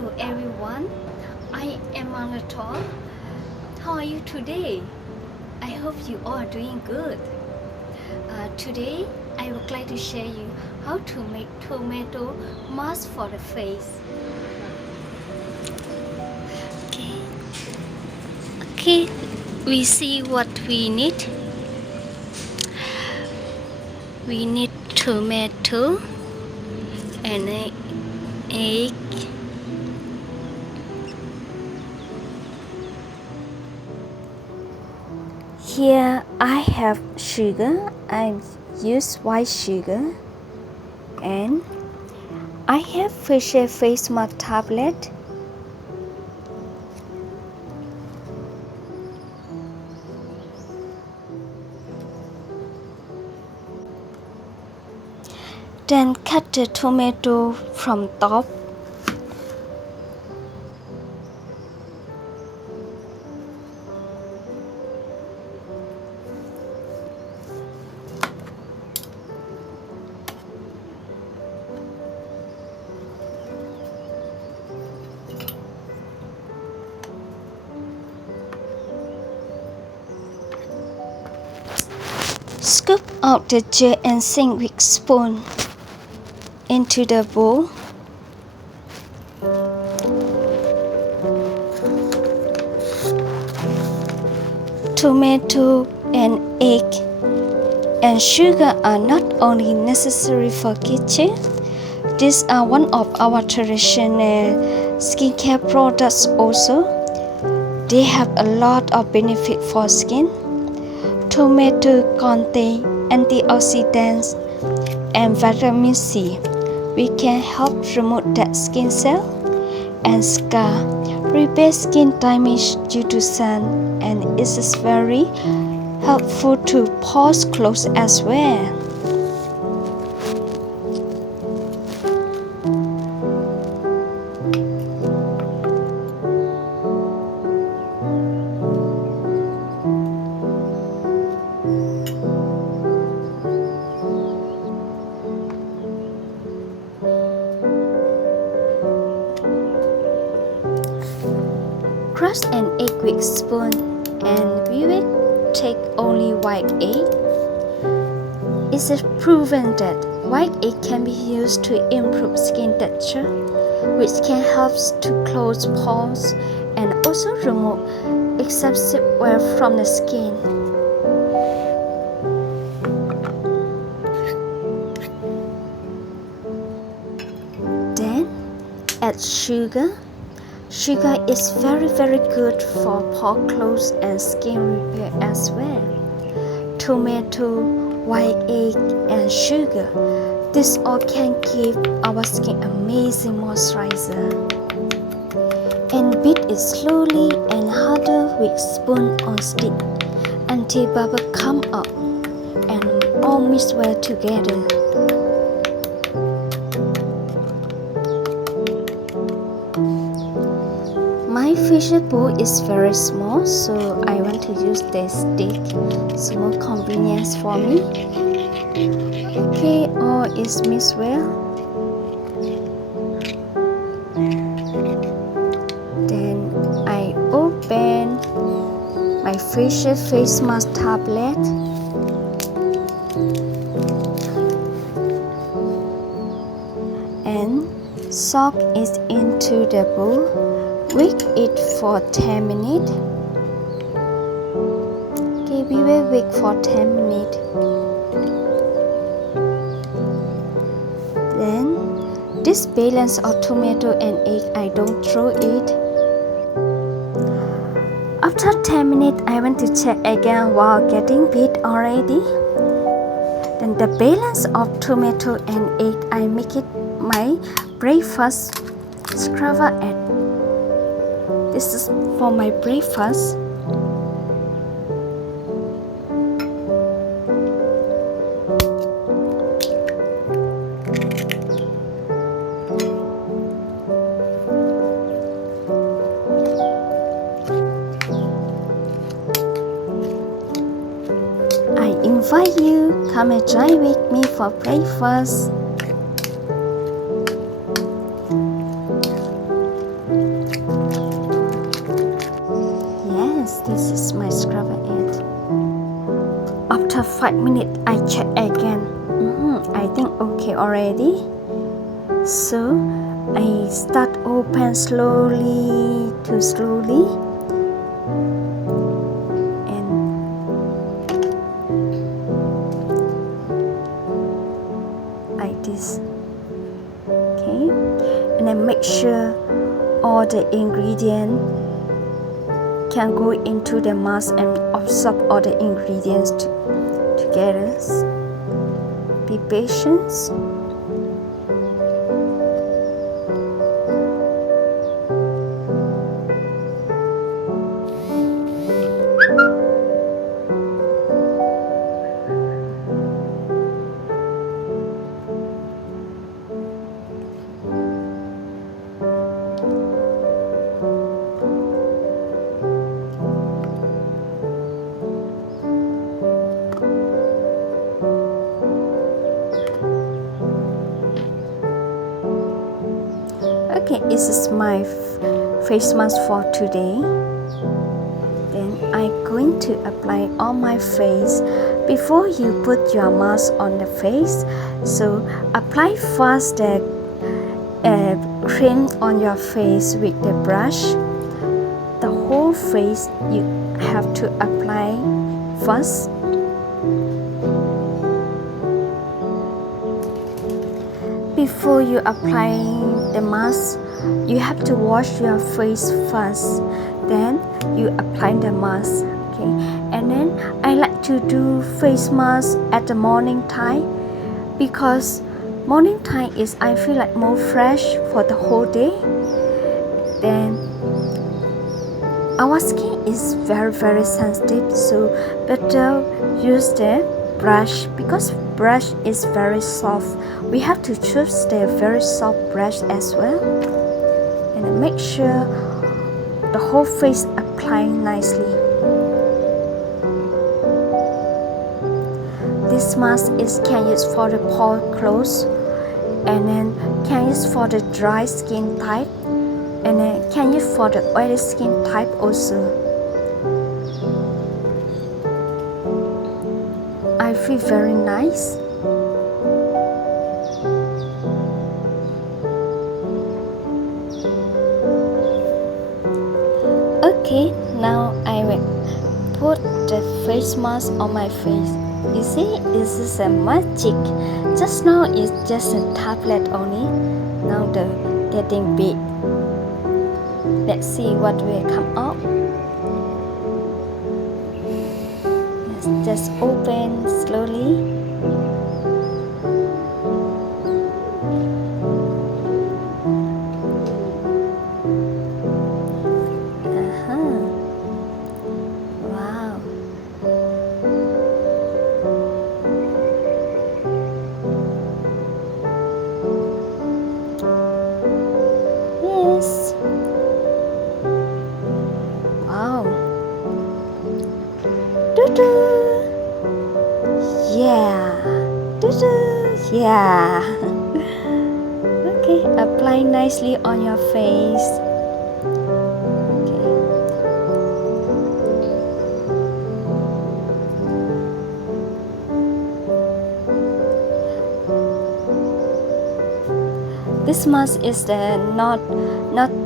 Hello everyone, I am Anatol. How are you today? I hope you are doing good. Today I would like to share you how to make tomato mask for the face. Okay, we see what we need. We need tomato and an egg. Here I have sugar. I use white sugar, and I have facial face mask tablet. Then cut the tomato from top. Scoop out the jar and sink with spoon into the bowl. Tomato and egg and sugar are not only necessary for kitchen, these are one of our traditional skincare products also. They have a lot of benefit for skin. Tomato contain antioxidants and vitamin C, which can help remove dead skin cell and scar, repair skin damage due to sun, and it is very helpful to pores close as well. Crush an egg with spoon, and we will take only white egg. It is proven that white egg can be used to improve skin texture, which can help to close pores and also remove excessive oil from the skin. Then add sugar. Sugar is very good for pore close and skin repair as well. Tomato, white egg, and sugar. This all can give our skin amazing moisturizer. And beat it slowly and harder with spoon or stick until bubble come up and all mix well together. My facial bowl is very small, so I want to use this stick. It's more convenience for me. Okay, all is mixed well. Then I open my facial face mask tablet. And soak it into the bowl. Wait it for 10 minutes. Okay, we will wait for 10 minutes. Then this balance of tomato and egg, I don't throw it. After 10 minutes, I want to check again. Wow, getting beat already. Then the balance of tomato and egg, I make it my breakfast scrubber at. This is for my breakfast. I invite you, come and join with me for breakfast. 5 minutes I check again. I think okay already. So I start open slowly to slowly, and like this. Okay, and then make sure all the ingredients can go into the mask and absorb all the ingredients together. Be patient. Okay, this is my face mask for today. Then I'm going to apply on my face. Before you put your mask on the face, so apply first the cream on your face with the brush. The whole face you have to apply first. Before you apply the mask, you have to wash your face first. Then you apply the mask. Okay, and then I like to do face mask at the morning time, because morning time is I feel like more fresh for the whole day. Then our skin is very sensitive, so better use the brush, because brush is very soft. We have to choose the very soft brush as well, and make sure the whole face apply nicely. This mask is can use for the pore close, and then can use for the dry skin type, and then can use for the oily skin type also. I feel very nice. Okay, now I will put the face mask on my face. You see, this is a magic. Just now it's just a tablet only. Now the getting big. Let's see what will come up. Yes, just open slowly. Wow. Yes. Wow. Doo-doo. Yeah. Doo-doo. Yeah. Okay, apply nicely on your face. Okay. This mask is the not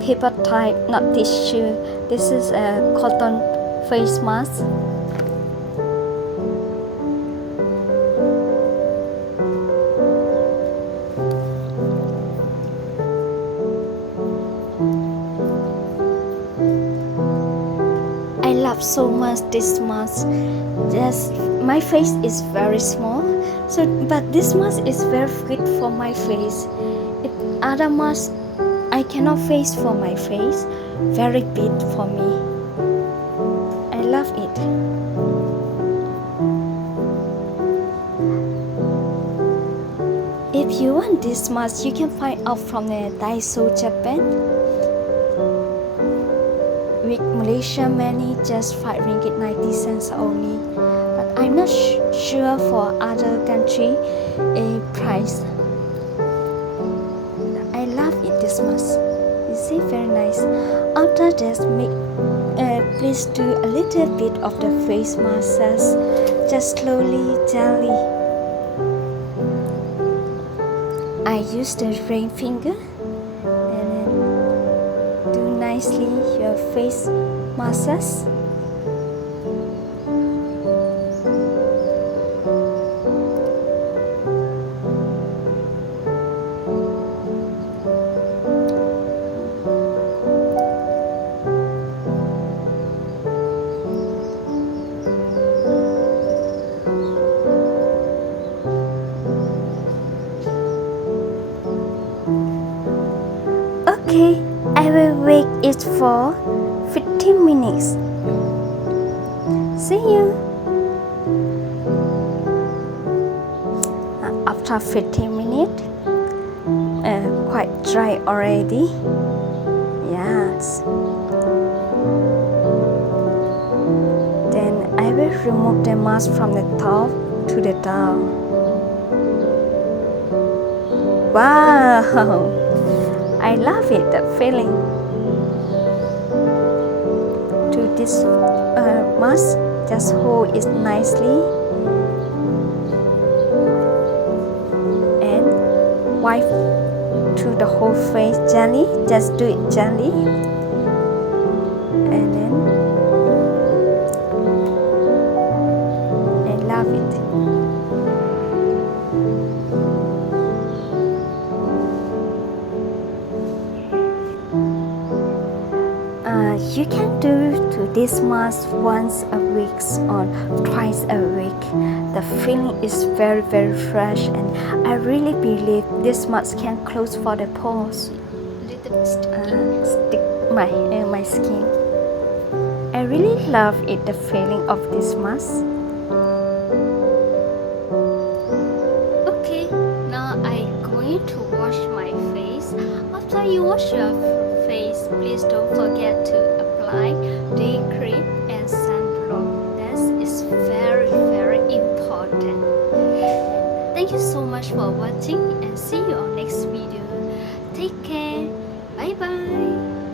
paper type, not tissue. This is a cotton face mask. I love so much this mask. Just my face is very small, so but this mask is very fit for my face. If other mask I cannot face for my face, very big for me. I love it. If you want this mask, you can find out from the Daiso Japan. With Malaysia money, just 5 ringgit 90 cents only. But I'm not sure for other country a price. I love it this mask. You see, very nice. After that, please do a little bit of the face massage, just slowly, gently. I use the ring finger and then do nicely your face massage. Okay, I will wait it for 15 minutes. See you. After 15 minutes, quite dry already. Yes. Then I will remove the mask from the top to the down. Wow! I love it, the feeling. To this mask, just hold it nicely and wipe to the whole face gently. Just do it gently, and then I love it. You can do to this mask once a week or twice a week. The feeling is very fresh, and I really believe this mask can close for the pores. Stick my skin. I really love it, the feeling of this mask. Okay, now I'm going to wash my face. After you wash your face, please don't forget to apply day cream and sunblock. That is very important. Thank you so much for watching, and see you on next video. Take care. Bye bye.